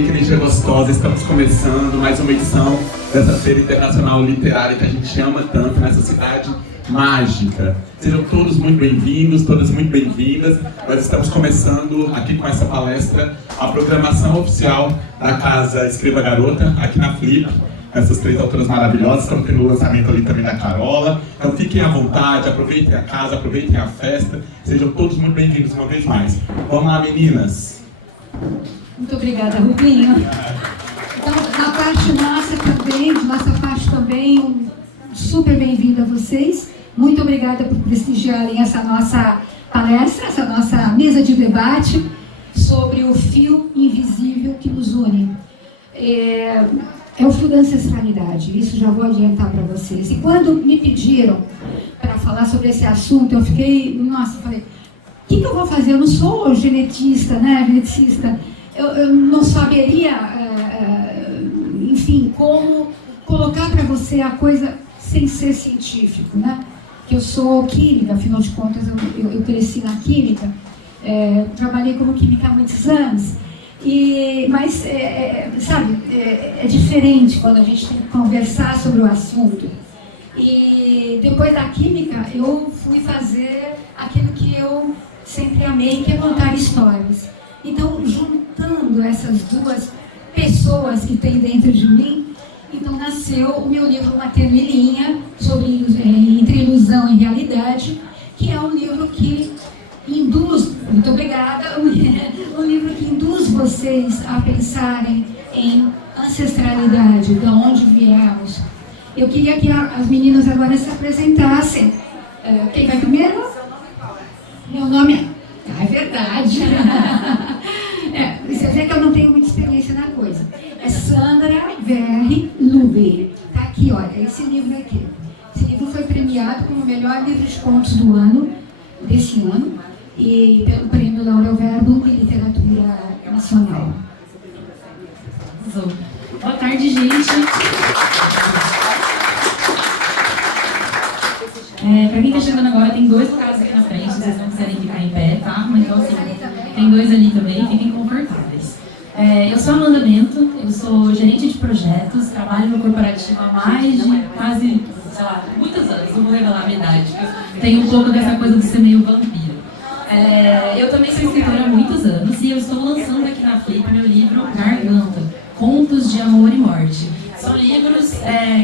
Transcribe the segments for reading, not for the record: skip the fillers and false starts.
aí, que energia gostosa. Estamos começando mais uma edição dessa Feira Internacional Literária que a gente ama tanto nessa cidade mágica. Sejam todos muito bem-vindos, todas muito bem-vindas. Nós estamos começando aqui com essa palestra a programação oficial da Casa Escreva Garota, aqui na Flip. Essas três autoras maravilhosas, estamos tendo o lançamento ali também da Carola. Então fiquem à vontade, aproveitem a casa, aproveitem a festa. Sejam todos muito bem-vindos uma vez mais. Vamos lá, meninas. Muito obrigada, Rubinho. Então, da parte nossa também, de nossa parte também, um super bem-vindo a vocês. Muito obrigada por prestigiarem essa nossa palestra, essa nossa mesa de debate sobre o fio invisível que nos une. É o fio da ancestralidade, isso já vou adiantar para vocês. E quando me pediram para falar sobre esse assunto, eu fiquei, falei, o que eu vou fazer? Eu não sou geneticista, geneticista. Eu não saberia, enfim, como colocar para você a coisa sem ser científico, Que eu sou química, afinal de contas, eu cresci na química, trabalhei como química há muitos anos. Mas, sabe, é diferente quando a gente tem que conversar sobre o assunto. E depois da química, eu fui fazer aquilo que eu sempre amei, que é contar histórias. Então, juntando essas duas pessoas que tem dentro de mim, então nasceu o meu livro Matando em Linha, sobre Entre Ilusão e Realidade, que é um livro que induz, muito obrigada, um livro que induz vocês a pensarem em ancestralidade, de onde viemos. Eu queria que as meninas agora se apresentassem. Quem vai primeiro? Meu nome é verdade. Você vê que eu não tenho muita experiência na coisa. É Sandra Verri Lube. Tá aqui, olha, esse livro aqui. Esse livro foi premiado como o melhor livro de contos do ano, desse ano, e pelo prêmio Laurel Verbo de Literatura Nacional. Boa tarde, gente. Para quem está chegando agora, tem dois lugares aqui na frente, se vocês não quiserem ficar em pé, tá? Mas então, assim, tem dois ali também, fiquem confortáveis. Eu sou a Amanda Bento, eu sou gerente de projetos, trabalho no corporativo há mais de quase, sei lá, muitos anos, não vou revelar a minha idade, eu tenho um pouco dessa coisa de ser meio vampiro. Eu também sou escritora há muitos anos e eu estou lançando aqui na Flip meu livro Garganta, Contos de Amor e Morte. São livros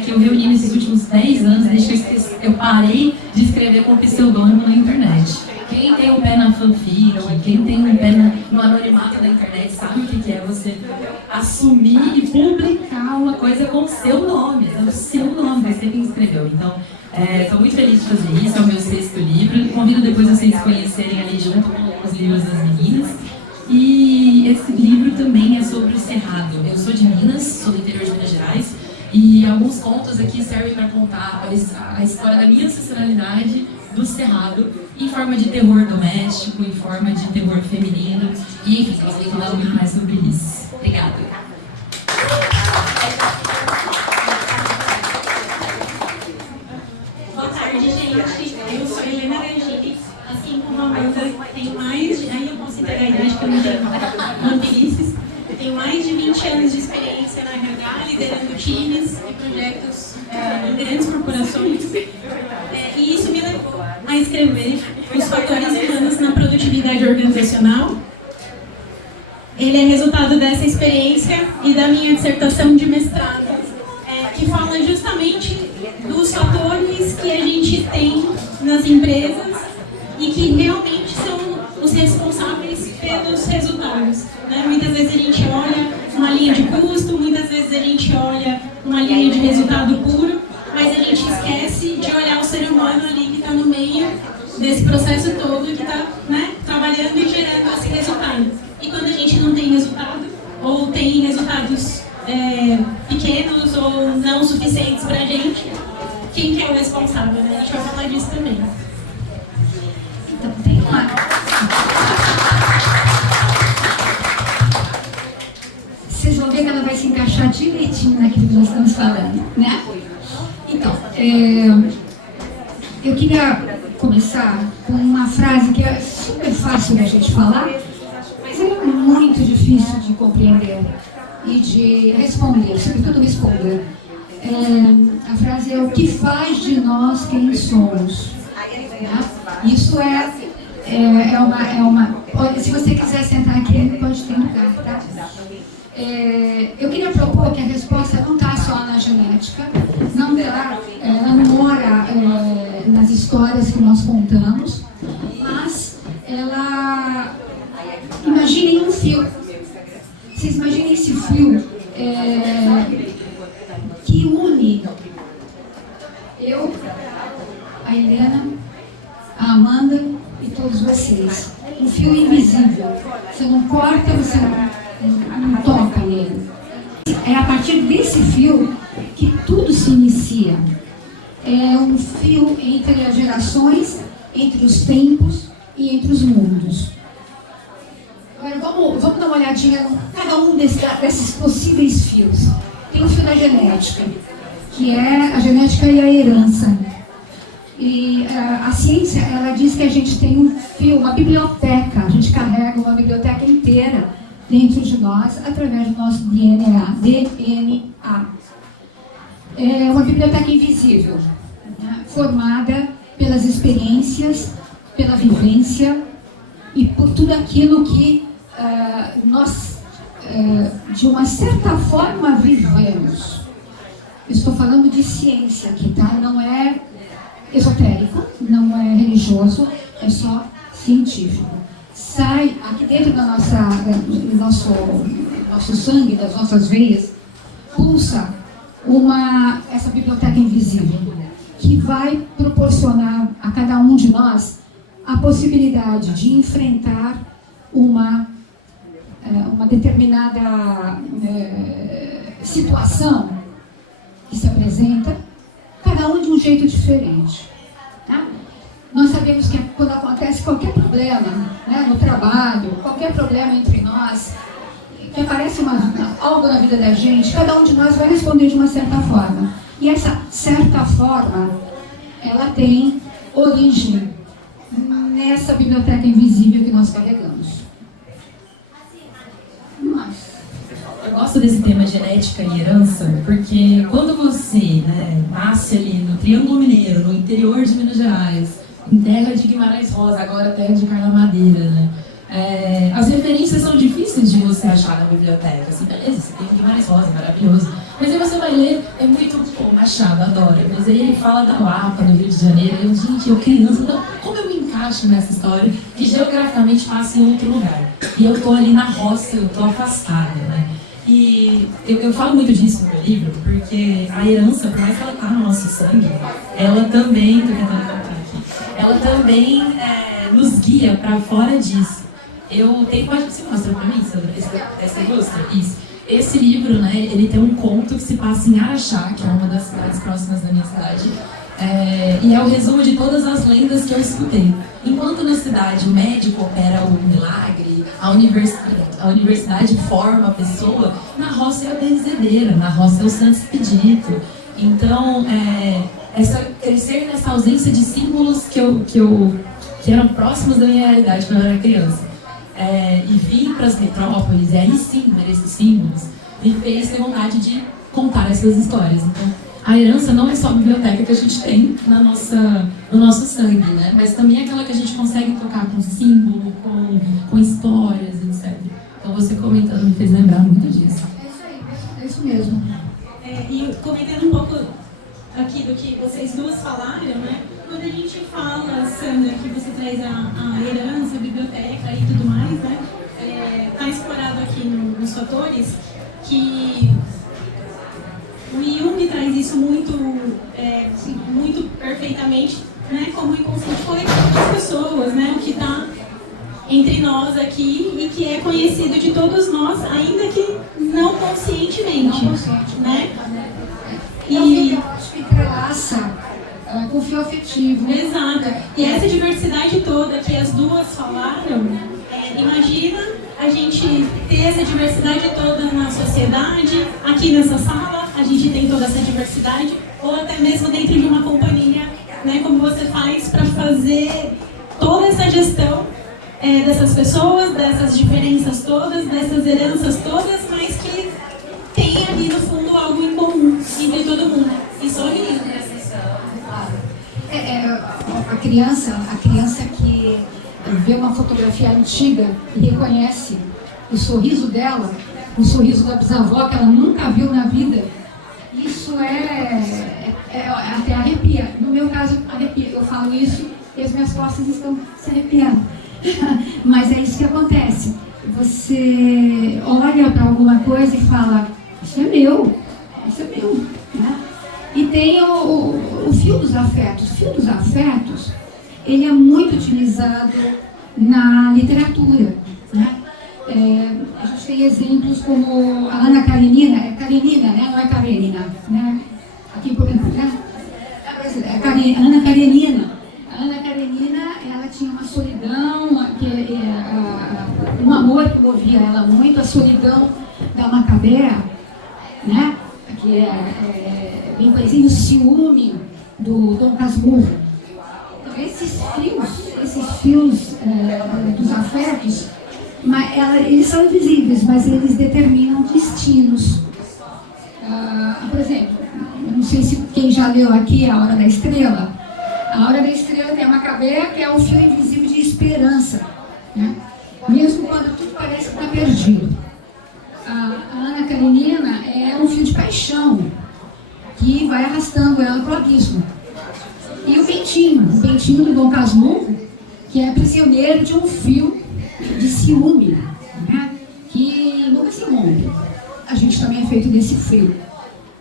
que eu reuni nesses últimos 10 anos, desde que eu parei de escrever com pseudônimo na internet. Quem tem um pé na fanfic, quem tem um pé no anonimato da internet, sabe o que é você assumir e publicar uma coisa com o seu nome. É o seu nome, você quem escreveu. Então, estou muito feliz de fazer isso, é o meu 6º livro. Convido depois vocês conhecerem ali junto com os livros das meninas. E esse livro também é sobre o Cerrado. Eu sou de Minas, sou do interior de Minas Gerais, e alguns contos aqui servem para contar a história da minha ancestralidade do Cerrado, em forma de terror doméstico, em forma de terror feminino, e enfim, eu vou falar muito mais sobre isso. Obrigada. Boa tarde, gente. Eu sou Helena Gangini. Assim como a Amanda, tenho mais de... Aí eu posso entregar a idade que eu não tenho vampirices. Tenho mais de 20 anos de experiência na RH, liderando times e projetos em grandes corporações. E isso me levou a escrever Os Fatores Humanos na Produtividade Organizacional. Ele é resultado dessa experiência e da minha dissertação de mestrado, que fala justamente dos fatores que a gente tem nas empresas e que realmente são os responsáveis pelos resultados. Muitas vezes a gente olha uma linha de custo, muitas vezes a gente olha uma linha de resultado puro, mas a gente esquece de olhar o ser humano ali que está no meio desse processo todo, que está trabalhando e gerando esse resultado. E quando a gente não tem resultado, ou tem resultados pequenos ou não suficientes para a gente, quem que é o responsável? A gente vai falar disso também. Então, tem uma... Vocês vão ver que ela vai se encaixar direitinho naquilo que nós estamos falando, Então, eu queria começar com uma frase que é super fácil da gente falar, mas é muito difícil de compreender. e de responder, sobretudo responder. A frase é: o que faz de nós quem somos? Né? Isso é uma... Se você quiser sentar aqui, pode ter lugar, tá? Eu queria propor que a resposta não está só na genética, ela não mora nas histórias que nós contamos, mas ela... Imaginem um fio. Vocês imaginem esse fio que une eu, a Helena, a Amanda e todos vocês. Um fio invisível. Você não corta, você não toca nele. É a partir desse fio que tudo se inicia. É um fio entre as gerações, entre os tempos e entre os mundos. Agora vamos dar uma olhadinha em cada um desses possíveis fios. Tem o fio da genética, que é a genética e a herança. E a ciência, ela diz que a gente tem um fio, uma biblioteca. A gente carrega uma biblioteca inteira dentro de nós, através do nosso DNA. É uma biblioteca invisível, né? Formada pelas experiências, pela vivência e por tudo aquilo que nós, de uma certa forma, vivemos. Estou falando de ciência aqui, tá? Não é esotérico, não é religioso, é só científico. Sai aqui dentro do nosso sangue, das nossas veias, pulsa essa biblioteca invisível, que vai proporcionar a cada um de nós a possibilidade de enfrentar uma determinada situação que se apresenta, cada um de um jeito diferente. Tá? Nós sabemos que quando acontece qualquer problema, né, no trabalho, qualquer problema entre nós, que aparece algo na vida da gente, cada um de nós vai responder de uma certa forma. E essa certa forma, ela tem origem nessa biblioteca invisível que nós carregamos. Eu gosto desse tema genética e herança, porque quando você nasce ali no Triângulo Mineiro, no interior de Minas Gerais, em terra de Guimarães Rosa, agora terra de Carla Madeira, né? As referências são difíceis de você achar na biblioteca. Assim, beleza, você tem Guimarães Rosa, maravilhoso. Mas aí você vai ler, é muito, Machado, adoro. Mas aí ele fala da Lapa, no Rio de Janeiro. E eu criança, então, como eu me encaixo nessa história que geograficamente passa em outro lugar? E eu tô ali na roça, eu tô afastada, né? E eu falo muito disso no meu livro, porque a herança, por mais que ela tá no nosso sangue, ela também, ela também nos guia para fora disso. Você mostra para mim, Sandra, essa ilustra? Isso. Esse livro, né, ele tem um conto que se passa em Araxá, que é uma das cidades próximas da minha cidade, e é o resumo de todas as lendas que eu escutei. Enquanto na cidade o médico opera o milagre, a universidade forma a pessoa, na roça é a benzedeira, na roça é o santo expedito. Então, crescer nessa ausência de símbolos que eram próximos da minha realidade quando eu era criança. E vir para as metrópoles, e aí sim ver esses símbolos, me fez ter vontade de contar essas histórias. Então, a herança não é só a biblioteca que a gente tem no nosso sangue, né? Mas também é aquela que a gente consegue tocar com símbolo, com histórias, etc. Então você comentando me fez lembrar muito disso. É isso aí, é isso mesmo. E comentando um pouco aqui do que vocês duas falaram, né? Quando a gente fala, Sandra, que você traz a herança, a biblioteca e tudo mais, né? Tá explorado aqui nos fatores que o Jung traz isso muito perfeitamente, né? Como o inconsciente coletivo das pessoas, né? O que está entre nós aqui e que é conhecido de todos nós, ainda que não conscientemente. Né? E eu acho que entrelaça com o fio afetivo. Exato. E essa diversidade toda que as duas falaram, imagina a gente ter essa diversidade toda na sociedade, aqui nessa sala, a gente tem toda essa diversidade, ou até mesmo dentro de uma companhia, né, como você faz para fazer toda essa gestão dessas pessoas, dessas diferenças todas, dessas heranças todas, mas que a criança que vê uma fotografia antiga e reconhece o sorriso dela, o sorriso da bisavó que ela nunca viu na vida, isso até arrepia. No meu caso, arrepia. Eu falo isso e as minhas costas estão se arrepiando. Mas é isso que acontece. Você olha para alguma coisa e fala, isso é meu, né? E tem o fio dos afetos. O fio dos afetos, ele é muito utilizado na literatura, né? A gente tem exemplos como a Ana Karenina, né? Não é Karenina, né? Aqui em Portugal, né? Ana Karenina. A Ana Karenina, ela tinha uma solidão, um amor que movia ela muito, a solidão da Macabea, né? Que é bem parecido, o ciúme do Dom Casmurro. Então, esses fios dos afetos, eles são invisíveis, mas eles determinam destinos. Por exemplo, não sei se quem já leu aqui A Hora da Estrela. A Hora da Estrela tem a Macabea, que é o fio invisível de esperança, né? Mesmo quando tudo parece que está perdido. A Ana Karenina é um fio de paixão que vai arrastando ela para o abismo. E o Bentinho do Dom Casmurro, que é prisioneiro de um fio de ciúme, né? Que nunca se rompe. A gente também é feito desse fio.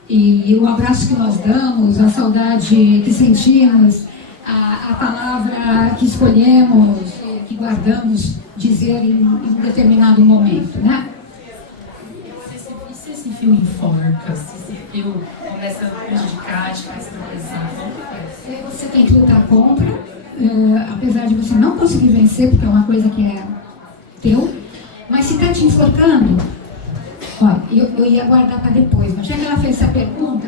E o abraço que nós damos, a saudade que sentimos, a palavra que escolhemos, que guardamos dizer em um determinado momento, né? Se esse fio enforca, se esse fio começa a prejudicar, te faz tropeçar, você tem que lutar contra, apesar de você não conseguir vencer, porque é uma coisa que é teu, mas se está te enforcando, olha, eu ia guardar para depois, mas já que ela fez essa pergunta,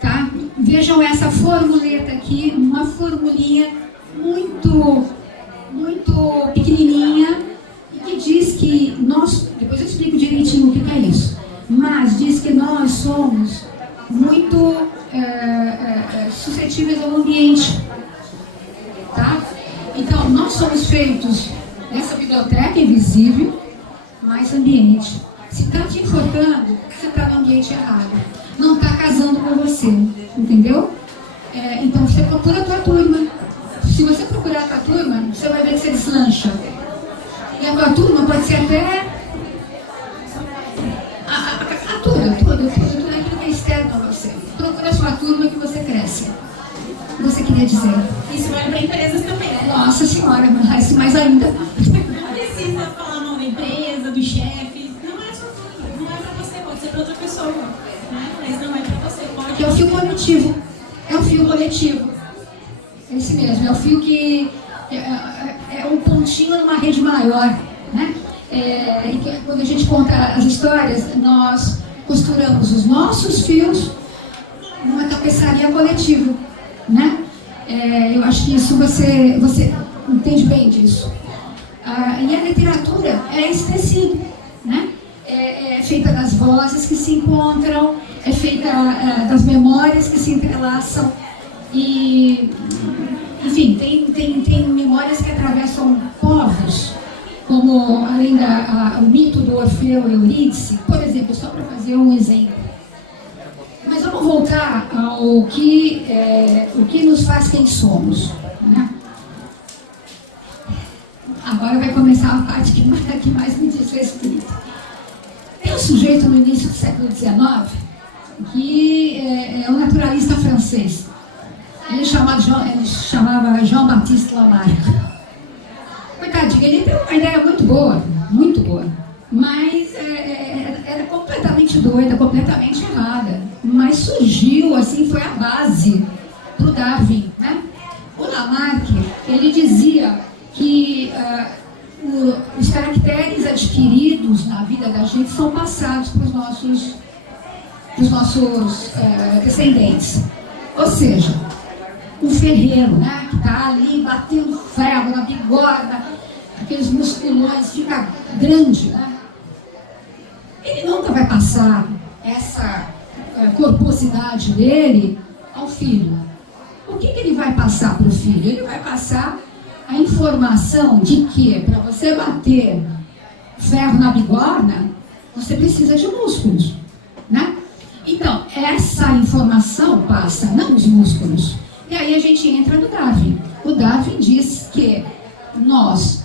tá? Vejam essa formuleta aqui, uma formulinha muito pequenininha, e que diz que nós, depois eu explico direitinho o que é isso, mas diz que nós somos muito suscetíveis ao ambiente, tá? Então, nós somos feitos nessa biblioteca invisível, mais ambiente. Se está te enforcando, você está no ambiente errado. Não está casando com você, entendeu? Então, você procura a tua turma. Se você procurar a tua turma, você vai ver que você deslancha. E a tua turma pode ser até tudo aquilo que é externo a você. Procura a sua turma que você cresce. Você queria dizer? Isso vale para empresas também, né? Nossa senhora, mas mais ainda. Não precisa falar mal da empresa, do chefe. Não é sua turma, não é para você, pode ser para outra pessoa, né? Mas não é para você, pode. É o fio coletivo. É o fio coletivo. Esse mesmo, é o fio que é um pontinho numa rede maior, né? E que, quando a gente conta as histórias, nós costuramos os nossos fios numa tapeçaria coletiva, né? Eu acho que isso você entende bem disso. E a literatura é esse tecido, né? É feita das vozes que se encontram, é feita das memórias que se entrelaçam e, enfim, tem memórias que atravessam povos, como além o mito do Orfeu e Eurídice, por exemplo, só para fazer um exemplo. Mas vamos voltar ao que nos faz quem somos, né? Agora vai começar a parte que mais me diz respeito. Tem um sujeito no início do século XIX que é um naturalista francês. Ele chamava Jean-Baptiste Lamarck. Coitadinho, ele teve uma ideia muito boa, mas era completamente doida, completamente errada. Mas surgiu, assim, foi a base para o Darwin, né? O Lamarck, ele dizia que os caracteres adquiridos na vida da gente são passados para os nossos descendentes. Ou seja, o ferreiro, né, que está ali batendo ferro na bigorna, aqueles musculões, fica grande, né? Ele nunca vai passar essa corposidade dele ao filho. O que ele vai passar para o filho? Ele vai passar a informação de que para você bater ferro na bigorna, você precisa de músculos, né? Então, essa informação passa, não os músculos. E aí a gente entra no Darwin. O Darwin diz que nós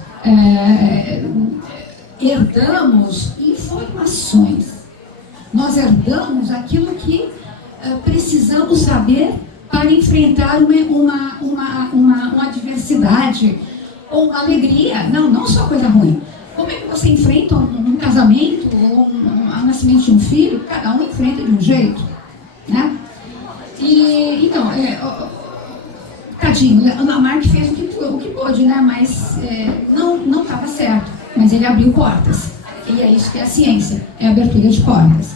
herdamos informações. Nós herdamos aquilo que precisamos saber para enfrentar uma adversidade ou uma alegria. Não só coisa ruim. Como é que você enfrenta um casamento ou o nascimento de um filho? Cada um enfrenta de um jeito, né? E, então, tadinho, o Lamarck fez o que pôde, né? Mas não estava certo. Mas ele abriu portas. E é isso que é a ciência, é a abertura de portas.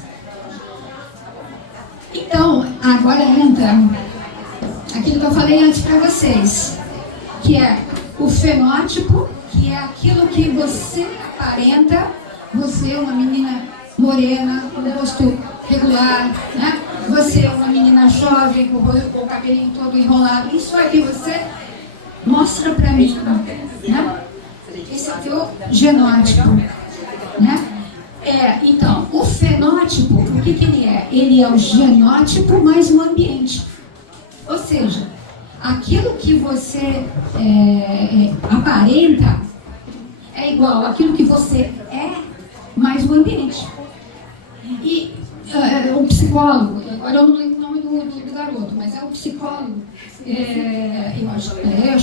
Então, agora entra aquilo que eu falei antes para vocês, que é o fenótipo, que é aquilo que você aparenta. Você é uma menina morena, com o rosto regular, né? Você é uma menina jovem, com o cabelinho todo enrolado. Isso é que você mostra para mim, né? Esse é o teu genótipo, né? Então, o fenótipo, o que ele é? Ele é o genótipo mais o ambiente. Ou seja, aquilo que você aparenta é igual àquilo que você é, mais o ambiente. E um psicólogo, agora eu não lembro o nome do garoto, mas é um psicólogo, eu acho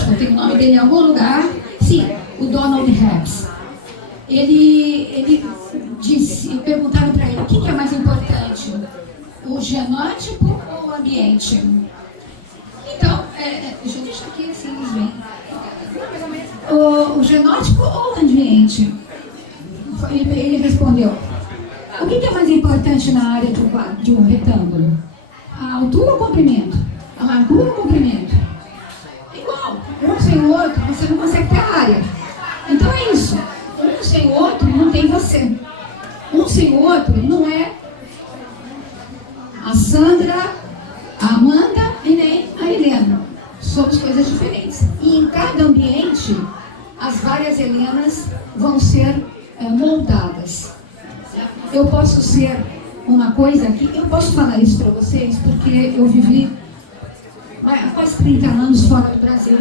que eu tenho o nome dele em algum lugar, sim, o Donald Hess. Ele disse, perguntaram para ele, o que é mais importante, o genótipo ou o ambiente? Então, deixa eu deixar aqui assim, eles veem. O genótipo ou o ambiente? Ele respondeu, o que é mais importante na área de um retângulo? A altura ou o comprimento? A largura ou o comprimento? Igual, um sem o outro, você não consegue ter a área. Então é isso, um sem o outro não tem você. Um sem o outro não é a Sandra, a Amanda e nem a Helena. Somos coisas diferentes. E em cada ambiente, as várias Helenas vão ser moldadas. Eu posso ser uma coisa que... Eu posso falar isso para vocês porque eu vivi há quase 30 anos fora do Brasil.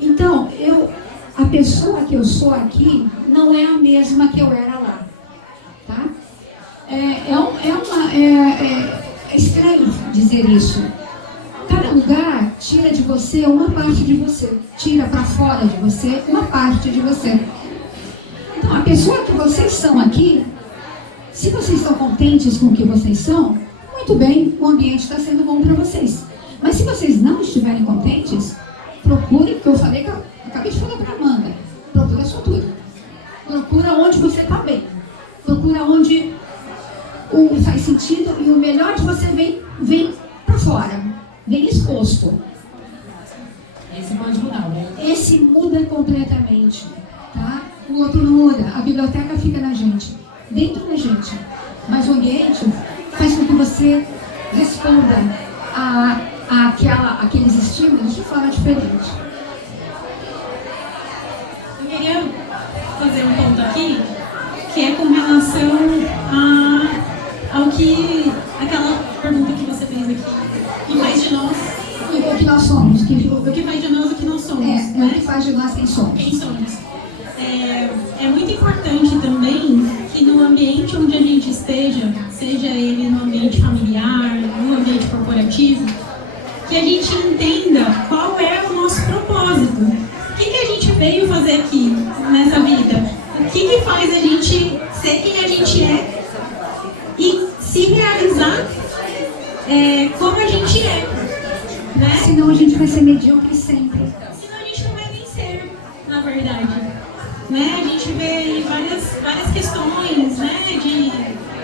Então, a pessoa que eu sou aqui não é a mesma que eu era lá. Tá? É estranho dizer isso. Cada lugar tira de você uma parte de você. Tira para fora de você uma parte de você. Então, a pessoa que vocês são aqui, se vocês estão contentes com o que vocês são, muito bem, o ambiente está sendo bom para vocês. Mas se vocês não estiverem contentes, procure, porque eu falei que eu acabei de falar para a Amanda, procura a sua tudo. Procura onde você está bem. Procura onde faz sentido e o melhor de você vem para fora, vem exposto. Esse pode mudar, né? Esse muda completamente, tá? O outro não muda, a biblioteca fica na gente, dentro da gente. Mas o ambiente faz com que você responda aqueles estímulos de forma diferente. Eu queria fazer um ponto aqui, que é com relação ao que... aquela pergunta que você fez aqui. O que faz de nós... O que nós somos. O que faz de nós o que nós somos. Né? O que faz de nós quem somos. Quem somos. É muito importante também que no ambiente onde a gente esteja, seja ele no ambiente familiar, no ambiente corporativo, que a gente entenda qual é o nosso propósito. O que a gente veio fazer aqui nessa vida? O que faz a gente ser quem a gente é e se realizar como a gente é. Né? Senão a gente vai ser medíocre sempre. Senão a gente não vai nem ser, na verdade. Né? A gente vê várias questões, né?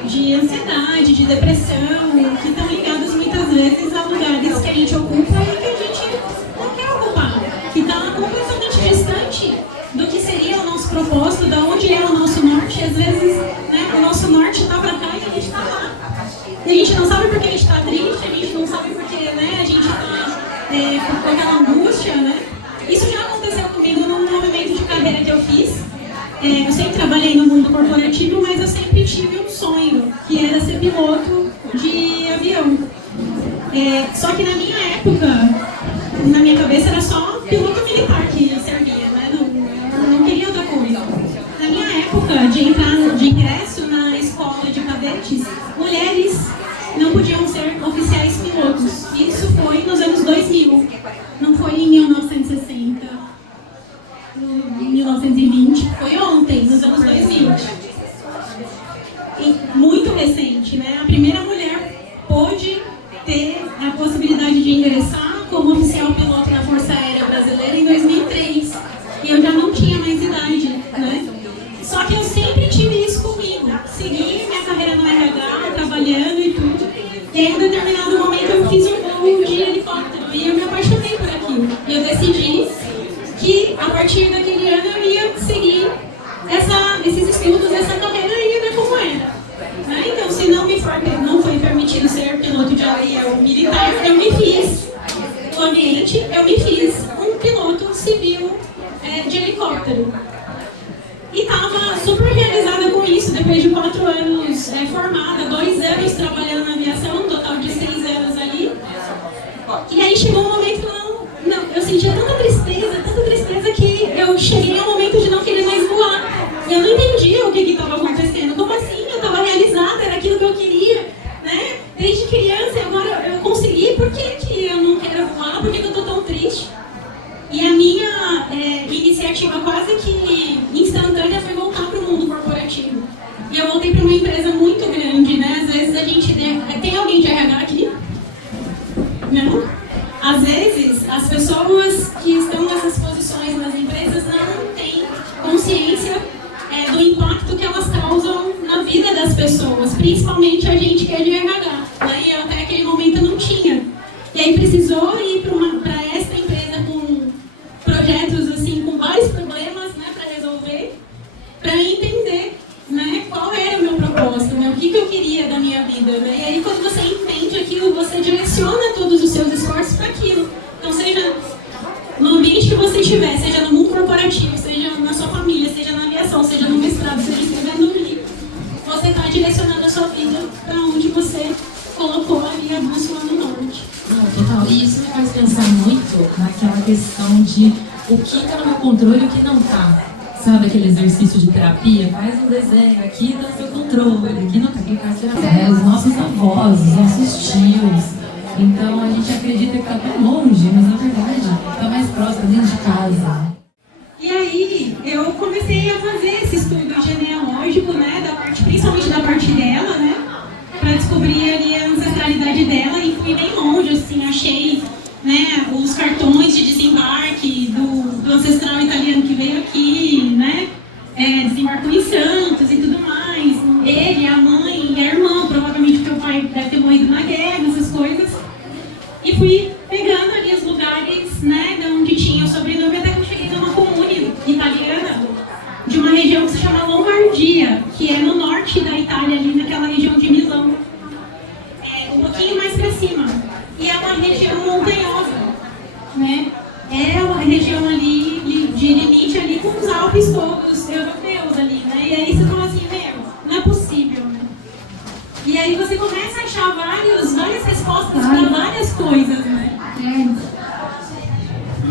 de ansiedade, de depressão, que estão ligadas muitas vezes a lugares que a gente ocupa e que a gente não quer ocupar. Que está completamente distante do que seria o nosso propósito, da onde é o nosso norte. E às vezes, né, o nosso norte está para cá e a gente está lá. E a gente não sabe porque a gente está triste, a gente não sabe porque, né, a gente está entrei no mundo corporativo, mas eu sempre tive um sonho, que era ser piloto de avião. Só que na minha época, na minha cabeça era só piloto militar que servia, né? Não queria outra coisa. Na minha época de ingresso na escola de cadetes, mulheres não podiam ser oficiais pilotos. Isso foi nos anos 2000, não foi em 1960, em 1920, foi ontem, nos anos 2000. E muito recente, né? A primeira mulher pôde ter a possibilidade de ingressar como oficial piloto na Força Aérea Brasileira em 2003. E eu já não tinha mais idade, né? Só que eu sempre tive isso comigo. Segui minha carreira no RH, trabalhando e tudo. E aí, em um determinado momento, eu fiz um voo de helicóptero e eu me apaixonei por aquilo. E eu decidi que, a partir daquele ano, eu ia seguir esses estudos, essa carreira e ia ver como era. Né? Então, se não foi permitido ser piloto de avião militar, eu me fiz. No ambiente, eu me fiz um piloto civil de helicóptero. E estava super realizada com isso, depois de 4 anos formada, 2 anos trabalhando na aviação, um total de 6 anos ali. E aí chegou um momento que eu sentia tanta tristeza que eu cheguei ao momento de não querer mais voar. E eu não entendia o que estava acontecendo. Como assim? Eu estava realizada, era aquilo que eu queria, né? Desde criança, agora eu consegui, por que eu não quero voar? Por que eu estou tão triste? E a minha iniciativa quase que instantânea foi voltar para o mundo corporativo. E eu voltei para uma empresa muito grande, né? Às vezes a gente... Tem alguém de RH aqui? Não? Às vezes, as pessoas que estão nessas posições nas empresas não têm consciência do impacto que elas causam na vida das pessoas, principalmente a gente que é de RH. Né? E até aquele momento eu não tinha. E aí precisou ir para esta empresa com projetos assim, com vários problemas, né, para resolver, para entender, né, qual era o meu propósito, né, o que eu queria da minha vida. Né? E aí quando você entende aquilo, você direciona todos os seus esforços para aquilo. Então seja no ambiente que você estiver, seja no mundo corporativo, seja na sua família, seja na aviação, seja no mestrado, seja escrevendo um livro, você está direcionando a sua vida para onde você colocou ali a bússola no norte. Total. E isso me faz pensar muito naquela questão de o que está no meu controle e o que não está. Sabe aquele exercício de terapia? Faz um desenho, aqui está no seu controle, aqui não está, quem faz terapia. Os nossos avós, os nossos tios. Então a gente acredita que está tão longe, mas na verdade está mais próximo, dentro de casa. E aí eu comecei a fazer esse estudo genealógico, né, principalmente da parte dela, né, para descobrir ali a ancestralidade dela e fui bem longe, assim, achei, né, os cartões de desembarque do ancestral italiano que veio aqui, né, desembarcou em Santos e tudo mais, ele, a mãe e a irmã, provavelmente porque o pai deve ter morrido na guerra, essas coisas, e fui pegando ali os lugares, né, de onde tinha o sobrenome, até que eu cheguei numa comune italiana de uma região que se chama Lombardia, que é no norte da Itália, ali naquela região de Milão, um pouquinho mais para cima. E é uma região montanhosa, né? É uma região ali de limite ali com os Alpes todos europeus ali, né? E aí você fala assim, não é possível, né? E aí você começa a achar várias respostas para várias coisas, né?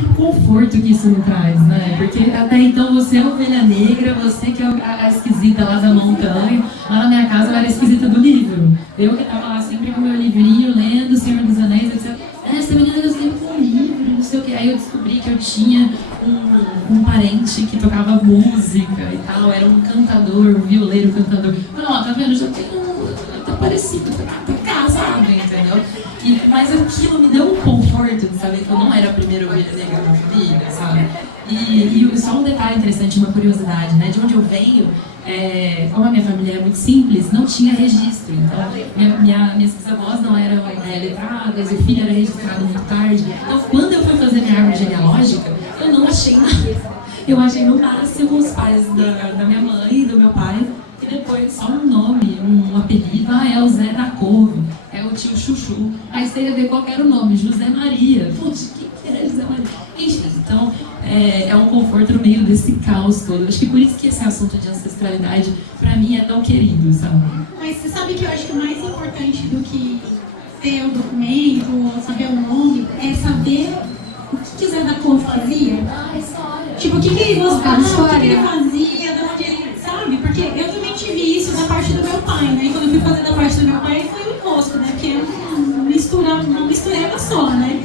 O conforto que isso me traz, né? Porque até então você é a ovelha negra, você que é a esquisita lá da montanha. Lá na minha casa eu era a esquisita do livro. Eu que tava lá sempre com o meu livrinho, lendo Senhor dos Anéis, etc. Essa menina eu sempre com um livro, não sei o que. Aí eu descobri que eu tinha um parente que tocava música e tal, era um cantador, um violeiro cantador. Falei, ó, tá vendo? Já tenho tá parecido, tá casado, entendeu? Mas aquilo me deu um conforto de saber que eu não era a primeira ovelha negra da família, sabe? E só um detalhe interessante, uma curiosidade, né? De onde eu venho, como a minha família é muito simples, não tinha registro. Então, minhas bisavós não eram letradas, o filho era registrado muito tarde. Então, quando eu fui fazer minha árvore genealógica, eu não achei nada. Eu achei no máximo os pais da minha mãe e do meu pai, e depois só um nome, um apelido. É o Zé da Couve, é o tio Chuchu. Aí você ia ver qual era o nome, José Maria. Putz, quem era José Maria? Enfim, então é um conforto conforto no meio desse caos todo. Acho que por isso que esse assunto de ancestralidade, pra mim, é tão querido, sabe? Mas você sabe que eu acho que o mais importante do que ter o documento, ou saber o nome, é saber o que o Zé da Cor fazia. A história. Tipo, o que ele gostava, o que ele fazia, de onde ele... Sabe? Porque eu também tive isso da parte do meu pai, né? E quando eu fui fazer da parte do meu pai, foi o oposto, né? Porque é uma mistureba só, né?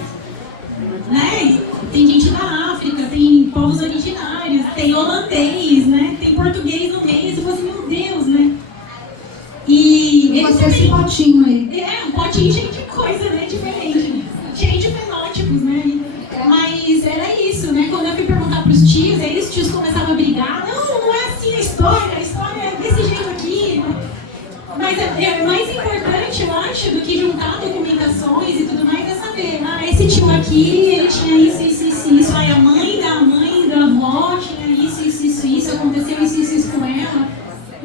E tem gente da África, tem povos originários, tem holandês, né? Tem português no meio, você fala assim, meu Deus, né? E você é esse potinho aí. um potinho cheio de coisa, né? Diferente. Cheio de fenótipos, né? Mas era isso, né? Quando eu fui perguntar pros tios, aí os tios começavam a brigar. Não é assim a história é desse jeito aqui. Mas é mais importante, eu acho, do que juntar documentações e tudo mais, é saber, esse tio aqui, ele tinha isso, aí a mãe da avó tinha isso, aconteceu isso com ela.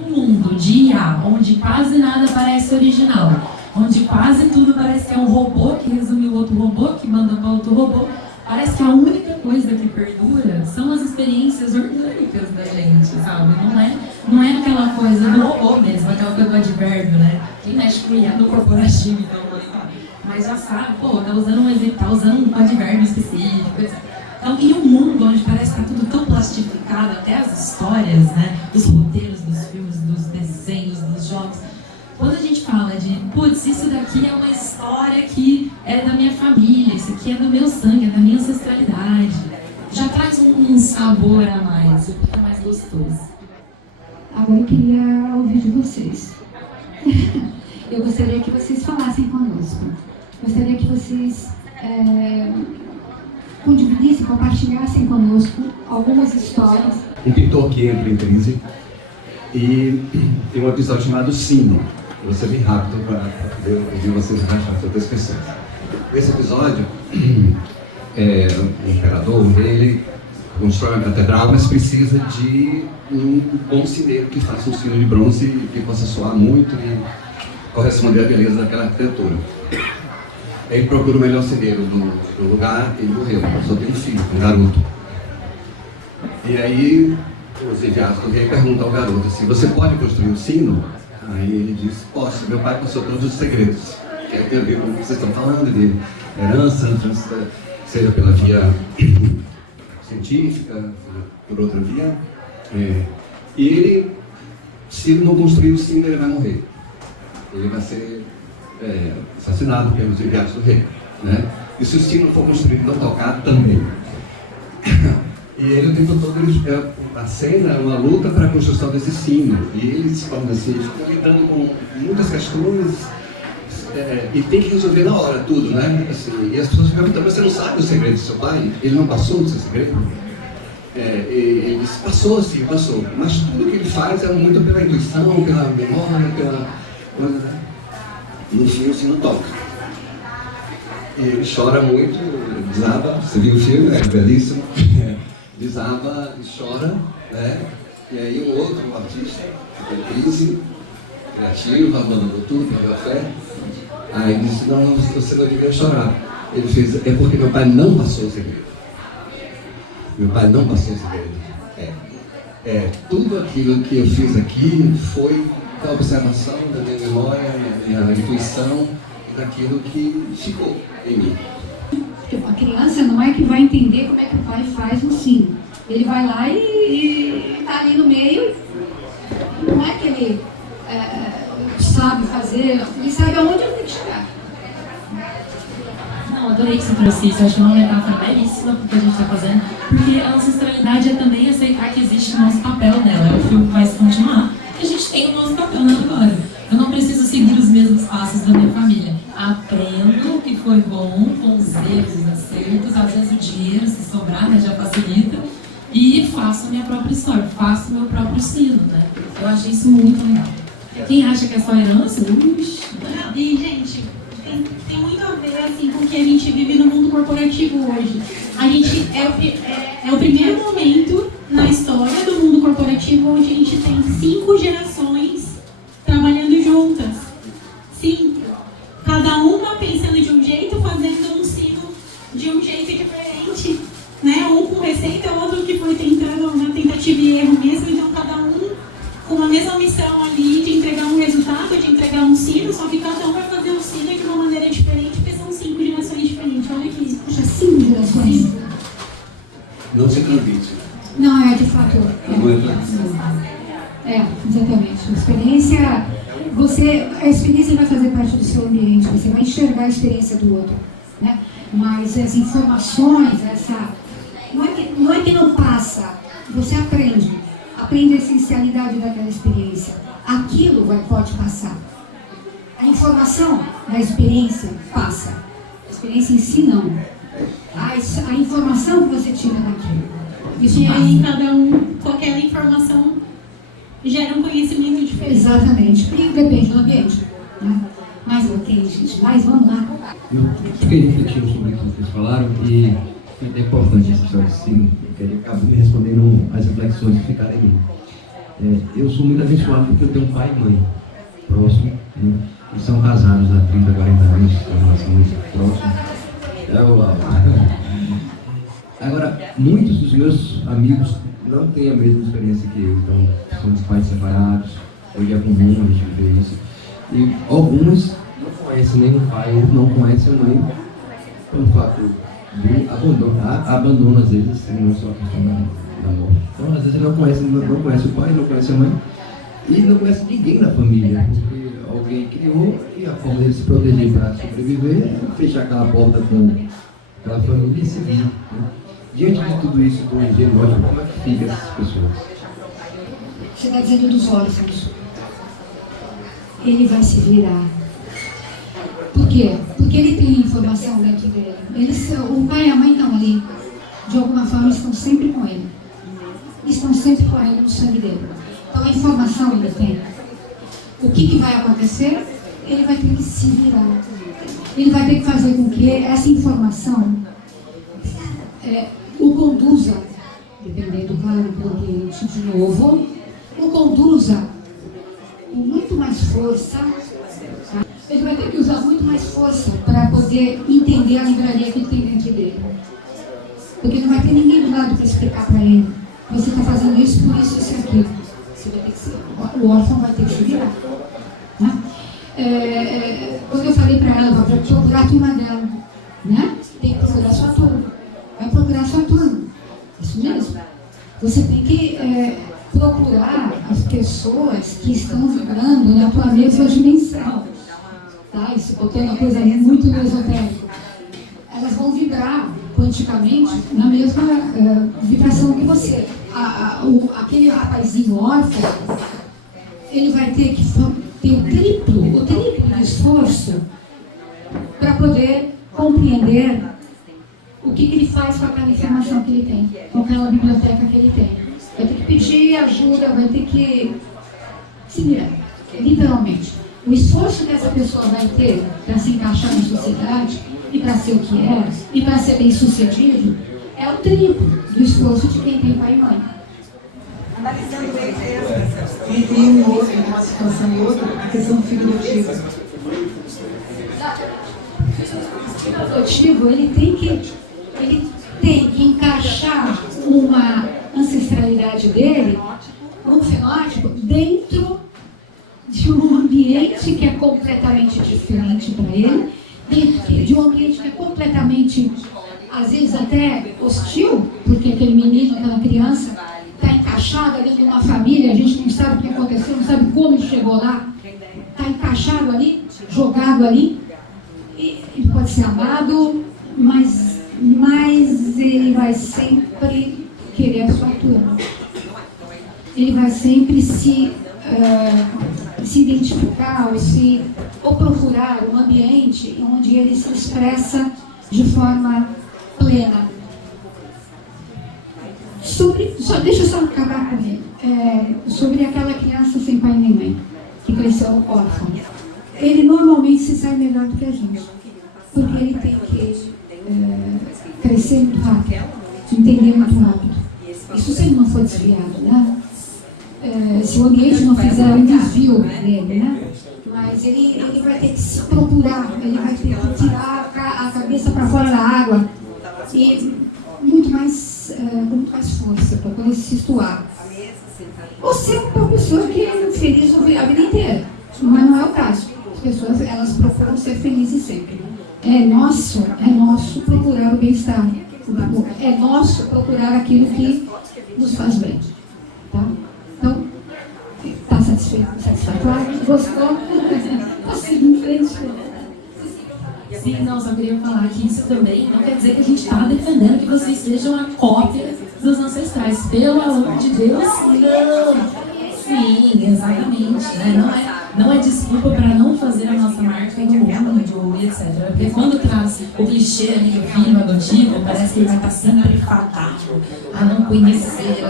Um mundo de IA, onde quase nada parece original, onde quase tudo parece que é um robô que resume o outro robô, que manda para outro robô, parece que a única coisa que perdura são as experiências orgânicas da gente, sabe? Não é aquela coisa do robô mesmo, aquela coisa do advérbio, né? Quem mexe com IA no corporativo, então, mas já sabe, tá usando um exemplo, tá usando um advérbio específico, etc. Então, em um mundo onde parece que está tudo tão plastificado, até as histórias, né? Os roteiros dos filmes, dos desenhos, dos jogos. Quando a gente fala de, putz, isso daqui é uma história que é da minha família, isso aqui é do meu sangue, é da minha ancestralidade, já traz um sabor a mais, fica mais gostoso. Agora eu queria ouvir de vocês. Eu gostaria que vocês falassem conosco. Gostaria que vocês condividissem, compartilhassem conosco algumas histórias. Um pintor que entra em crise e tem um episódio chamado Sino. Eu vou ser bem rápido para poder ouvir vocês relaxar todas as pessoas. Esse episódio, o imperador, ele constrói uma catedral, mas precisa de um bom cineiro que faça um sino de bronze que possa soar muito e corresponder à beleza daquela arquitetura. Ele procura o melhor cineiro do lugar e morreu. Só tem um filho, um garoto. E aí, os enviados do rei perguntam ao garoto assim: você pode construir um sino? Aí ele diz: posso, meu pai passou todos os segredos. Que tem a ver com o que vocês estão falando de herança, seja pela via científica, por outra via. E ele, se ele não construir o sino, ele vai morrer. Ele vai ser assassinado pelos enviados do rei, né? E se o sino for construído e não tocado, também. E ele o tempo todo, a cena é uma luta para a construção desse sino. E eles, como assim, ficam lidando com muitas questões e tem que resolver na hora tudo, né? Assim, e as pessoas perguntam: mas você não sabe o segredo do seu pai? Ele não passou o seu segredo? Ele disse: passou, sim, passou. Mas tudo que ele faz é muito pela intuição, pela memória, pela coisa, né? No fim o sino toca. E ele chora muito, desaba. Você viu o filme? É belíssimo. Desaba e chora, né? E aí um outro artista, que tem crise, criativo, abandonou tudo, perdeu a fé. Aí disse: não, você não devia chorar. Ele fez: é porque meu pai não passou o segredo. Meu pai não passou o segredo. Tudo aquilo que eu fiz aqui foi da observação, da minha memória, da minha intuição e daquilo que ficou em mim. A criança não é que vai entender como é que o pai faz um sino. Ele vai lá e está ali no meio. Não é que ele sabe fazer, ele sabe aonde ele tem que chegar. Não, adorei que você trouxe isso. Acho que é uma metáfora belíssima porque a gente está fazendo. Porque a ancestralidade é também aceitar que existe o nosso papel nela. O filme vai continuar. E a gente tem o nosso papel nela agora. Eu não preciso seguir os mesmos passos da minha família. Aprendo o que foi bom, com os erros e os acertos. Às vezes o dinheiro, se sobrar, né, já facilita. E faço a minha própria história, faço o meu próprio sino, né? Eu achei isso muito legal. Quem acha que é só herança, E, gente, tem muito a ver assim, com o que a gente vive no mundo corporativo hoje. A gente é o primeiro momento na história do mundo corporativo onde a gente tem 5 gerações trabalhando juntas. 5. Cada uma pensando de um jeito, fazendo um sino de um jeito diferente. Né? Um com receita, o outro que foi tentando que cada um vai fazer o cílio de uma maneira diferente, porque são 5 dimensões diferentes. Olha aqui. Puxa, 5 gerações. Não se transmite. Não, é de fato. Não é transmite. Exatamente. A experiência vai fazer parte do seu ambiente, você vai enxergar a experiência do outro, né? Mas as informações, não é que não passa, você aprende a essencialidade daquela experiência. Aquilo pode passar. A informação da experiência passa. A experiência em si não. A informação que você tira daquilo. Isso E passa. aí cada um, com aquela informação, gera um conhecimento diferente. Exatamente. E depende do ambiente, né? Mas ok, gente, vamos lá. Eu fiquei refletindo sobre o que vocês falaram e foi até importante essa história de signo, porque ele acabou me respondendo as reflexões que ficaram em mim. Eu sou muito abençoado porque eu tenho um pai e mãe próximo, né? Eles são casados há 30, 40 anos, uma relação muito próxima. Agora, muitos dos meus amigos não têm a mesma experiência que eu, então são de pais separados, hoje é comum a gente ver isso. E alguns não conhecem nem o pai, ou não conhecem a mãe, pelo fato de abandono às vezes, não só a questão da morte. Então, às vezes, não conhece o pai, não conhece a mãe, e não conhece ninguém da família, porque alguém criou e a forma dele se proteger para sobreviver é fechar aquela porta com aquela família e seguir. Né? Diante de tudo isso, do diagnóstico, como é que fica essas pessoas? Você está dizendo dos órfãos. Ele vai se virar. Por quê? Porque ele tem informação dentro dele. O pai e a mãe estão ali. De alguma forma, estão sempre com ele. Estão sempre com ele no sangue dele. Então, a informação ele tem. O que vai acontecer? Ele vai ter que se virar. Ele vai ter que fazer com que essa informação o conduza, dependendo, claro, do ambiente de novo, o conduza com muito mais força. Tá? Ele vai ter que usar muito mais força para poder entender a livraria que ele tem dentro dele. Porque não vai ter ninguém do lado para explicar para ele. Você está fazendo isso por isso e aquilo. O órfão vai ter que se virar. Né? Quando eu falei para ela, vai procurar a turma dela. Né? Tem que procurar a sua turma. Vai procurar a sua turma. Isso mesmo. Você tem que procurar as pessoas que estão vibrando na tua mesma dimensão. Tá? Isso botando uma coisa muito esotérica. Elas vão vibrar quanticamente na mesma vibração que você. Aquele rapazinho órfão, ele vai ter que ter o triplo de esforço para poder compreender o que ele faz com aquela informação que ele tem, com aquela biblioteca que ele tem. Vai ter que pedir ajuda, vai ter que se virar, literalmente. O esforço que essa pessoa vai ter para se encaixar na sociedade e para ser o que é, e para ser bem sucedido, é o triplo do esforço de quem tem pai e mãe. Analisando entre um e outro, uma situação e outra, a questão do figurativo. O figurativo, ele tem que encaixar uma ancestralidade dele, um fenótipo, dentro de um ambiente que é completamente diferente para ele, dentro de um ambiente que é completamente, às vezes até hostil, porque aquele menino, aquela criança está encaixado ali de uma família, a gente não sabe o que aconteceu, não sabe como ele chegou lá, está encaixado ali, jogado ali, e ele pode ser amado, mas ele vai sempre querer a sua turma. Ele vai sempre se identificar ou procurar um ambiente onde ele se expressa de forma plena. Deixa eu só acabar com ele. Sobre aquela criança sem pai nem mãe, que cresceu órfão. Ele normalmente se sai melhor do que a gente, porque ele tem que crescer muito rápido, entender muito rápido. Isso se ele não for desviado, né? Se o ambiente não fizer um desvio nele, né? Mas ele vai ter que se procurar, ele vai ter que tirar a cabeça para fora da água e com muito mais força para poder se situar. Você é uma pessoa que é feliz a vida inteira, mas não é o caso. As pessoas elas procuram ser felizes sempre. É nosso procurar o bem-estar. É nosso procurar aquilo que nos faz bem. Tá? Então, está satisfeito, satisfatório? Gostou? Assim, em frente. Sim, não, só queria falar que isso também não quer dizer que a gente está defendendo que vocês sejam a cópia dos ancestrais. Pelo amor de Deus, não! Sim, exatamente. Né? Não é desculpa para não fazer a nossa marca no mundo, etc. Porque quando traz o clichê ali do filho adotivo, parece que ele vai estar sempre fadado a não conhecer.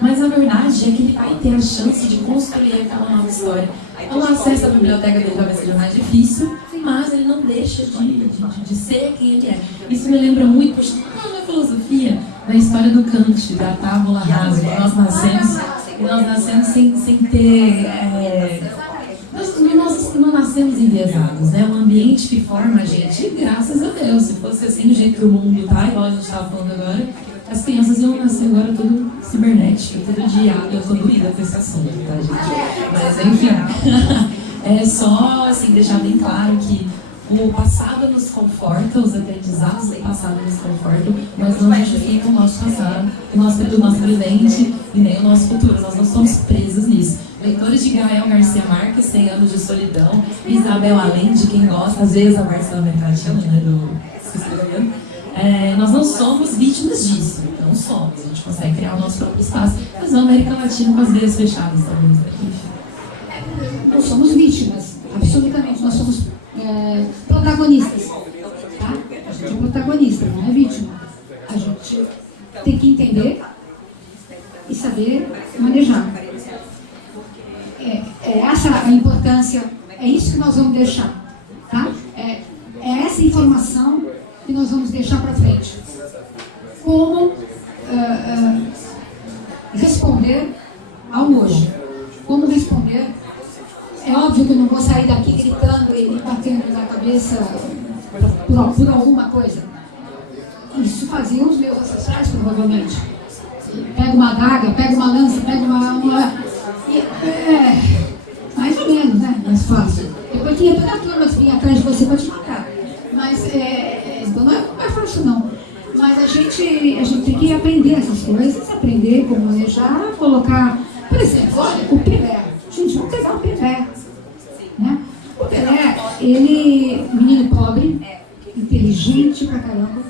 Mas a verdade é que ele vai ter a chance de construir aquela nova história. Então, o acesso à biblioteca dele talvez seja mais difícil, mas ele não deixa de ser quem ele é. Isso me lembra muito, na filosofia, da história do Kant, da tábula rasa, que nós nascemos sem ter... Nós não nascemos enviesados, né? O ambiente que forma a gente, graças a Deus. Se fosse assim, do jeito que o mundo tá, igual a gente estava falando agora, as crianças iam nascer agora tudo cibernético, tudo de IA. Eu tô doída com esse assunto, tá, gente? Mas, enfim, é só, assim, deixar bem claro que o passado nos conforta, os aprendizados do passado nos confortam, mas não justificam o nosso passado, o nosso presente e nem o nosso futuro. Nós não somos presos nisso. Leitores de Gael Garcia Marques, 100 anos de solidão, Isabel Allende, quem gosta, às vezes a Marcela Mercatino, né, nós não somos vítimas disso, não somos, a gente consegue criar o nosso próprio espaço, mas a América Latina com as veias fechadas, talvez, enfim. Não somos vítimas, absolutamente, nós somos protagonistas, tá? A gente é protagonista, não é vítima. A gente tem que entender e saber manejar. É essa a importância, é isso que nós vamos deixar, tá? É essa informação que nós vamos deixar para frente. Como responder ao hoje. Como responder. É óbvio que eu não vou sair daqui gritando e batendo na cabeça por alguma coisa. Isso faziam os meus ancestrais, provavelmente. Pega uma adaga, pega uma lança, pega mais ou menos, né? Mais fácil. Depois tinha toda a turma que vinha atrás de você para te matar. Mas, então não é fácil, não. Mas a gente tem que aprender essas coisas, aprender como manejar, colocar... Por exemplo, olha, o Pelé. Gente, vamos pegar o Pelé. Né? O Pelé, ele, menino pobre, inteligente pra caramba,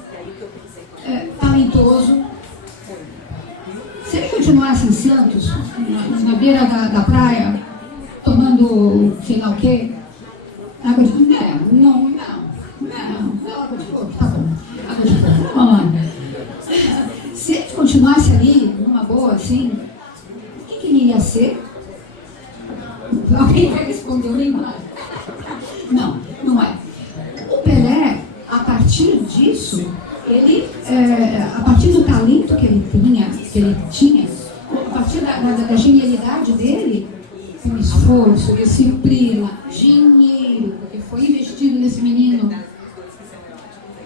talentoso. Se ele continuasse em Santos, na beira da praia, tomando sei lá o quê, água de coco, não, água de coco, tá bom, água de coco, vamos lá. Se ele continuasse ali, numa boa, assim, o que ele ia ser? Alguém vai responder o Neymar? Não é. O Pelé, a partir disso, ele, a partir do talento que ele tinha, a partir da genialidade dele, com esforço, disciplina, dinheiro, porque foi investido nesse menino,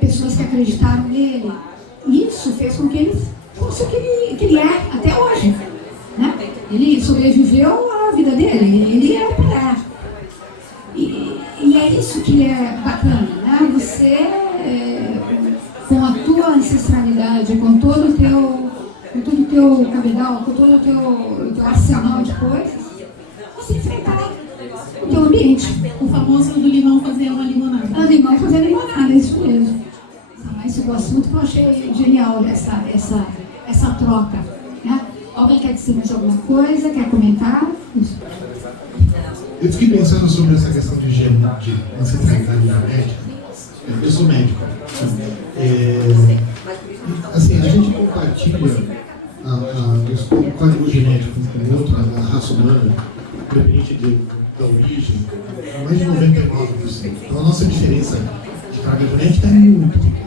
pessoas que acreditaram nele, isso fez com que ele fosse o que ele é até hoje. Né? Ele sobreviveu à vida dele, ele é o Pelé. E é isso que é bacana, né? Você, com a tua ancestralidade, com todo o teu cabedal, com todo o teu arsenal de coisas, você enfrentar o teu ambiente. O famoso do limão fazer uma limonada. O limão fazer limonada, é isso mesmo. Mas o assunto que eu achei genial essa troca. Né? Alguém quer dizer mais alguma coisa? Quer comentar? Eu fiquei pensando sobre essa questão de ancestralidade genética. Eu sou médico. Assim, a gente compartilha o código genético com outro, a raça humana, independente da origem, mais de 99%. Então a nossa diferença de carga genética é muito pequena.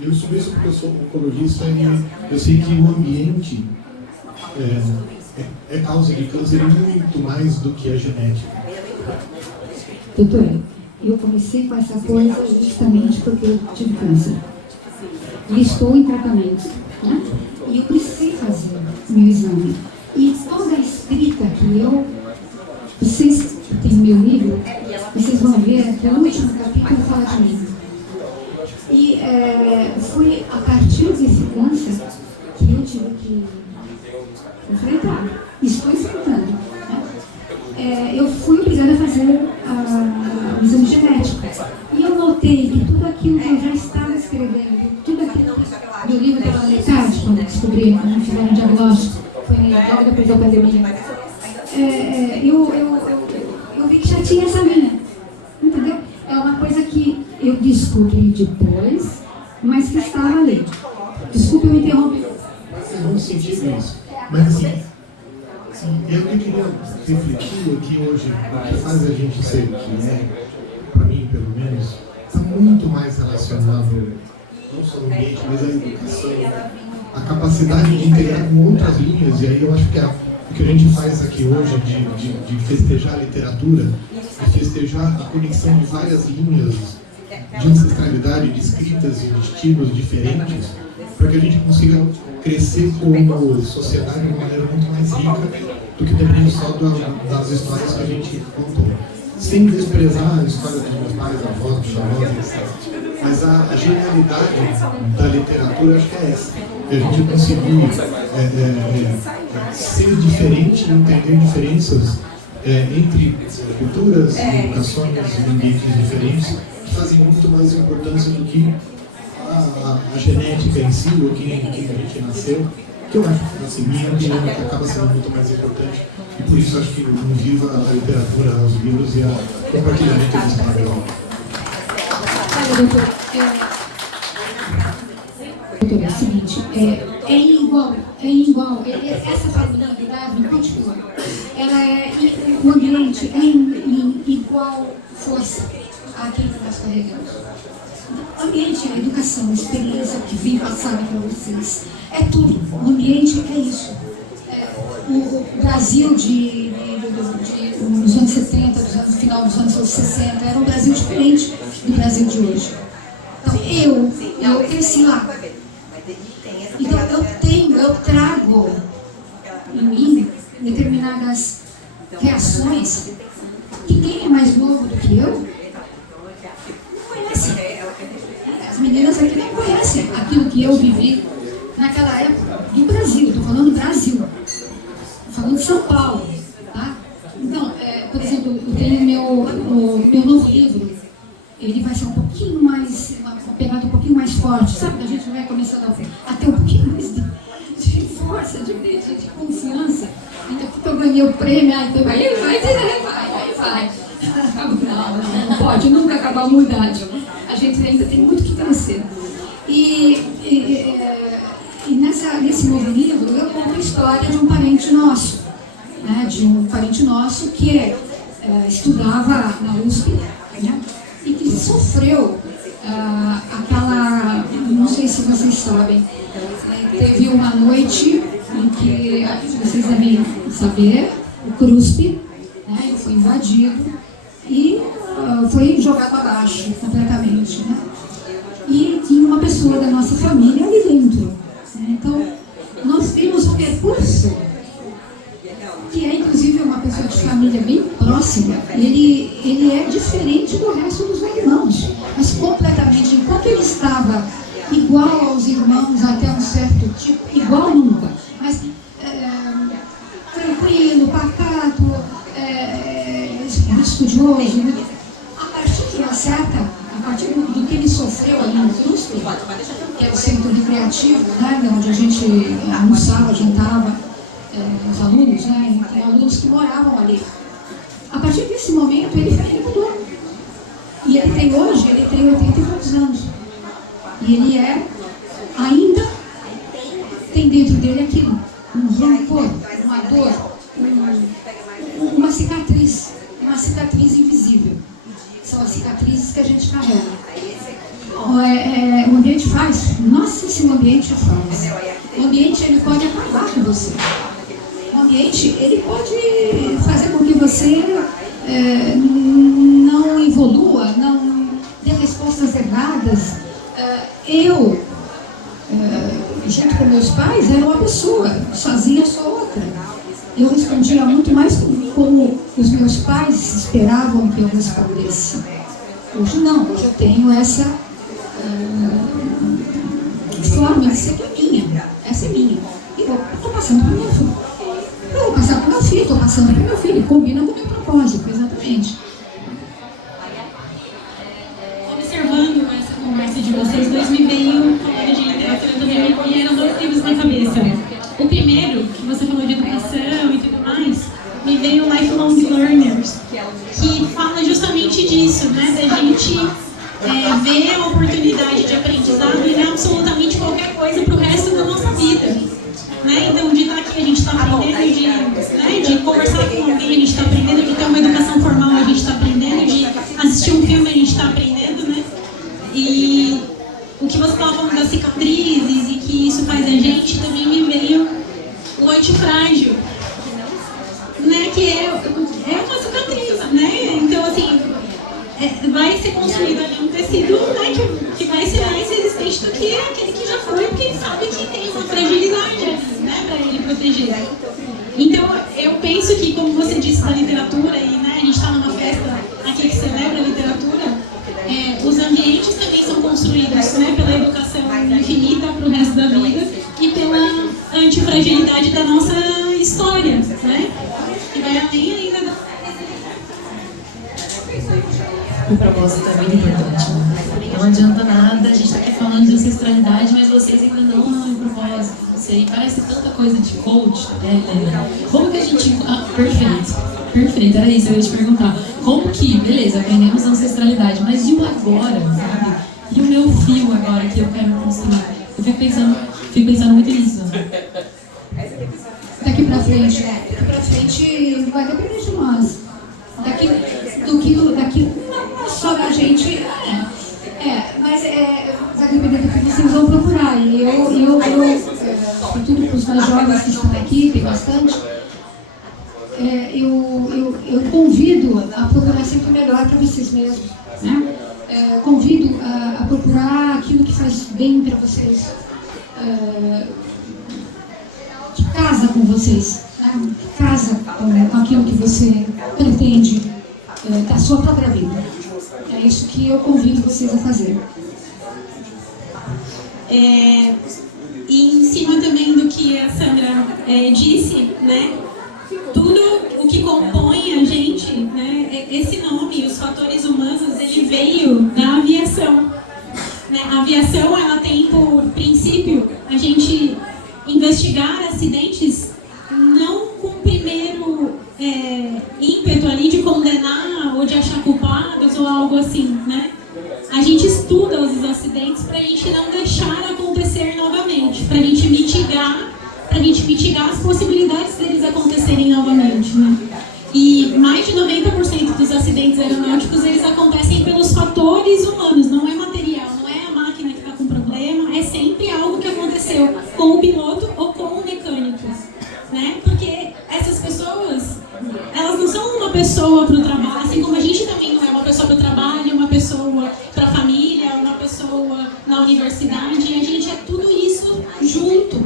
Eu estudo isso porque eu sou oncologista e eu sei que o ambiente é causa de câncer muito mais do que a genética. Doutora, eu comecei com essa coisa justamente porque eu tive câncer. E estou em tratamento, né? E eu precisei fazer meu exame. E toda a escrita que vocês têm meu livro, de genética. E eu notei que tudo aquilo que eu já estava escrevendo, tudo aquilo que meu livro pela metade, quando eu descobri, quando fizeram um diagnóstico, foi logo depois da pandemia, eu vi que já tinha essa linha, entendeu? É uma coisa que eu descobri depois, mas que estava ali. Desculpe eu interromper. Faz muito sentido isso. Mas assim, eu que queria refletir aqui hoje, o que faz a gente ser o que é, para mim pelo menos, está muito mais relacionado, não só no ambiente, mas a educação, a capacidade de integrar com outras linhas, e aí eu acho que o que a gente faz aqui hoje de festejar a literatura, de festejar a conexão de várias linhas de ancestralidade, de escritas e de estilos diferentes, para que a gente consiga crescer como sociedade de uma maneira muito mais rica do que depende só das histórias que a gente contou. Sem desprezar a história dos meus pais, avós, bisavós, etc. Mas a genialidade da literatura, acho que é essa. A gente conseguir ser diferente e entender diferenças entre culturas, educações e ambientes diferentes, que fazem muito mais importância do que a genética em si, ou quem a gente nasceu, que eu acho, assim, minha opinião, que acaba sendo muito mais importante. E por isso acho que não viva a literatura, os livros e o compartilhamento das histórias. Olha, doutor, é o seguinte, é igual, essa família de Darwin continua. Ela o ambiente é em igual força àquilo que nós carregamos. O ambiente, a educação, a experiência que vim passando para vocês, é tudo. O ambiente é isso. O Brasil dos anos 70, do final dos anos 60, era um Brasil diferente do Brasil de hoje. Então, eu cresci lá. Então, eu trago em mim determinadas reações que quem é mais novo do que eu não conhece. As meninas aqui não conhecem aquilo que eu vivi naquela época do Brasil. Estou falando do Brasil. Estou falando de São Paulo. Tá? Então, por exemplo, eu tenho meu novo livro. Ele vai ser um pouquinho mais, uma pegada um pouquinho mais forte. Sabe, a gente vai começando a ter um pouquinho mais de força, de confiança. Então, porque eu ganhei o prêmio, aí vai. Não pode nunca acabar a humanidade. A gente ainda tem muito que crescer. E nesse novo livro, eu conto a história de um parente nosso, né, que estudava na USP, né, e que sofreu aquela, não sei se vocês sabem, teve uma noite em que, vocês devem saber, o CRUSP, né, ele foi invadido e foi jogado abaixo completamente, né? E tinha uma pessoa da nossa família ali dentro, né? Então, nós vimos um percurso que é inclusive uma pessoa de família bem próxima. Ele é diferente do resto dos irmãos, mas completamente. Enquanto ele estava igual aos irmãos até um certo tipo, igual nunca, mas tranquilo, pacato, estudioso, né? A partir do que ele sofreu ali no CRUSP, que é o centro recreativo, né, onde a gente almoçava, jantava, os alunos, né, tem alunos que moravam ali. A partir desse momento, ele mudou. E ele tem 80 e poucos anos. E ele ainda tem dentro dele aquilo, um rancor, uma dor, uma cicatriz invisível. São as cicatrizes que a gente carrega. O ambiente faz, nossa, o ambiente faz. O ambiente, ele pode acabar com você. O ambiente, ele pode fazer com que você não evolua, não dê respostas erradas. Eu, junto com meus pais, era uma pessoa, sozinha eu sou outra. Eu respondia muito mais como os meus pais esperavam que eu respondesse. Hoje não, hoje eu tenho essa forma de ser que é minha. Essa é minha. E estou passando para o meu filho. Eu vou passar para o meu filho, estou passando para o meu filho. Combina com o meu propósito, exatamente. me veio, falando de literatura também, me vieram 2 livros na cabeça. O primeiro, que você falou de educação e tudo mais, me veio Lifelong Learners, que fala justamente disso, né? Da gente ver a oportunidade de aprendizado em absolutamente qualquer coisa para o resto da nossa vida. Né? Então, de estar aqui a gente está aprendendo, de conversar com alguém a gente está aprendendo, de ter uma educação formal a gente está aprendendo, de assistir um filme a gente está aprendendo, né? E o que você estava falando das cicatrizes e que isso faz a gente, também me veio o antifrágil, né? Que é uma cicatriz, né? Então, assim, vai ser construído ali um tecido, né, que vai ser mais resistente do que aquele que já foi, porque ele sabe que tem uma fragilidade ali, né, para ele proteger. Então, eu penso que, como você disse da literatura, e né, a gente está numa festa aqui que celebra a literatura, os ambientes também são construídos, né, pela educação infinita para o resto da vida e pela antifragilidade da nossa história, né, que vai além ainda da... O propósito é muito importante. Não adianta nada, a gente está aqui falando de ancestralidade, mas vocês ainda não o propósito. Não sei, parece tanta coisa de coach, né? Como que a gente... Perfeito, era isso, eu ia te perguntar. Como que, beleza, aprendemos a ancestralidade, mas e o agora, sabe? E o meu fio agora que eu quero construir? Eu fico pensando muito nisso. Daqui pra frente vai depender de nós. Daqui não só da gente, mas vai depender do que vocês vão procurar. E eu sobretudo para os mais jovens que estão aqui, tem bastante, eu convido a procurar sempre o melhor para vocês mesmos, né? Convido a procurar aquilo que faz bem para vocês, que casa com vocês, né? Que casa com aquilo que você pretende da sua própria vida. É isso que eu convido vocês a fazer. E em cima também do que a Sandra disse, né? Tudo o que compõe a gente, né? Esse nome, os fatores humanos, ele veio da aviação. Né? A aviação, ela tem por princípio a gente investigar acidentes não com o primeiro ímpeto ali de condenar ou de achar culpados ou algo assim, né? A gente estuda os acidentes para a gente não deixar acontecer novamente, para a gente mitigar as possibilidades deles acontecerem novamente, né? E mais de 90% dos acidentes aeronáuticos, eles acontecem pelos fatores humanos, não é material, não é a máquina que está com problema, é sempre algo que aconteceu com o piloto ou com o mecânico, né? Porque essas pessoas, elas não são uma pessoa para o trabalho, assim como a gente também não é uma pessoa para o trabalho, uma pessoa para a família, uma pessoa na universidade, a gente é tudo isso junto.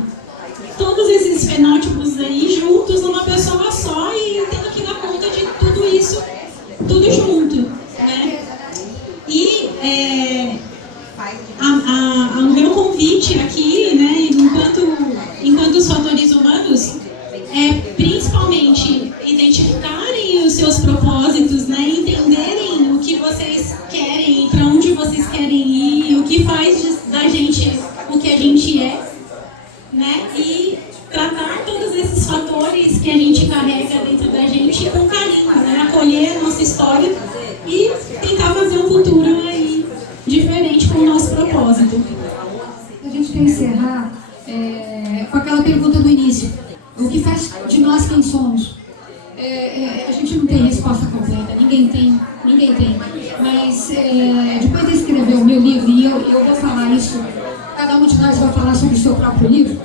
Todos esses fenótipos aí juntos numa pessoa só e tendo que dar conta de tudo isso, tudo junto, né? E o meu convite aqui, né, enquanto os fatores humanos, principalmente identificarem os seus propósitos, né, entenderem o que vocês querem, para onde vocês querem ir, o que faz da gente o que a gente é, né, e tratar todos esses fatores que a gente carrega dentro da gente com carinho, né, acolher a nossa história e tentar fazer um futuro aí diferente com o nosso propósito. A gente quer encerrar com aquela pergunta do início: o que faz de nós quem somos? A gente não tem resposta completa, ninguém tem, mas depois de escrever o meu livro, e eu vou falar isso, cada um de nós vai falar sobre o seu próprio livro,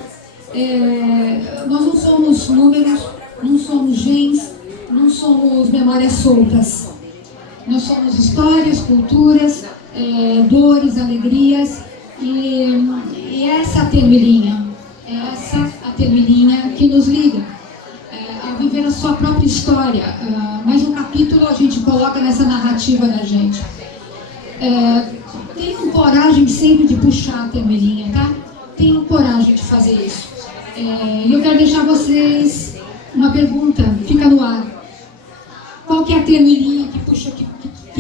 nós não somos números, não somos genes, não somos memórias soltas. Nós somos histórias, culturas, dores, alegrias, e essa tênue linha, que nos liga a viver a sua própria história. Mais um capítulo a gente coloca nessa narrativa da gente. Tenham coragem sempre de puxar a tênue linha, tá? Tenham coragem de fazer isso. E eu quero deixar vocês uma pergunta, fica no ar. Qual que é a tênue linha que puxa, que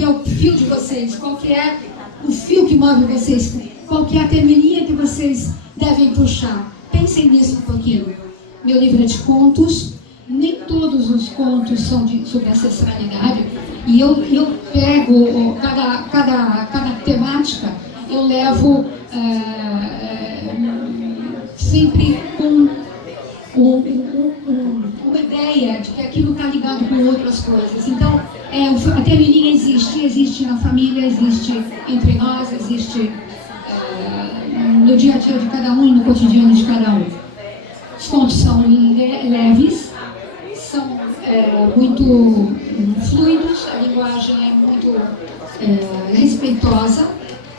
é o fio de vocês? Qual que é o fio que move vocês, qual que é a termininha que vocês devem puxar. Pensem nisso um pouquinho. Meu livro é de contos, nem todos os contos são sobre ancestralidade, e eu pego cada temática, eu levo sempre com uma ideia de que aquilo está ligado com outras coisas. Então, a termininha existe na família, existe entre nós, existe no dia a dia de cada um e no cotidiano de cada um. Os contos são leves, são muito fluidos, a linguagem é muito respeitosa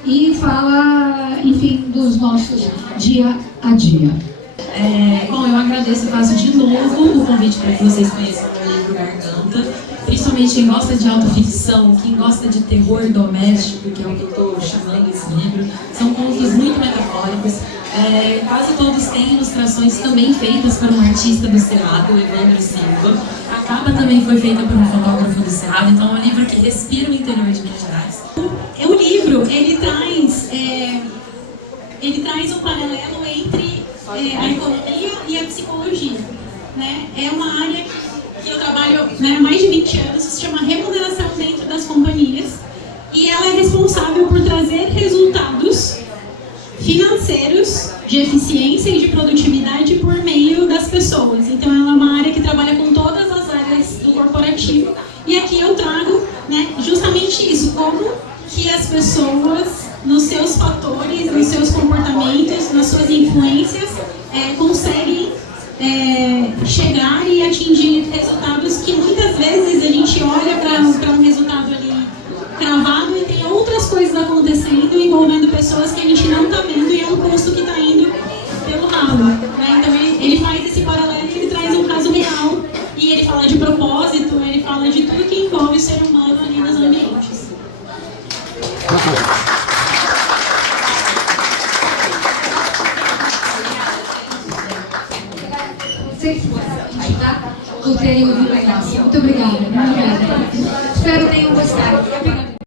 e fala, enfim, dos nossos dia a dia. Bom, eu agradeço e faço de novo o convite para que vocês conheçam o livro Garganta, principalmente quem gosta de autoficção, quem gosta de terror doméstico, que é o que eu estou chamando esse livro. São contos muito metafóricos. Quase todos têm ilustrações também feitas por um artista do Cerrado, o Evandro Silva. A capa também foi feita por um fotógrafo do Cerrado, então é um livro que respira o interior de Minas Gerais. O livro, ele traz um paralelo entre a economia e a psicologia, né? É uma área que eu trabalho, né, há mais de 20 anos, se chama remuneração dentro das companhias, e ela é responsável por trazer resultados financeiros, de eficiência e de produtividade por meio das pessoas. Então ela é uma área que trabalha com todas as áreas do corporativo, e aqui eu trago, né, justamente isso, como que as pessoas, nos seus fatores, nos seus comportamentos, nas suas influências, conseguem chegar e atingir resultados que muitas vezes a gente olha para um resultado ali cravado e tem outras coisas acontecendo envolvendo pessoas que a gente não está vendo, e é um custo que está indo pelo ralo, né? Então ele faz esse paralelo, ele traz um caso real, e ele fala de propósito, ele fala de tudo que envolve o ser humano ali nos ambientes. Muito obrigada. Espero que tenham gostado.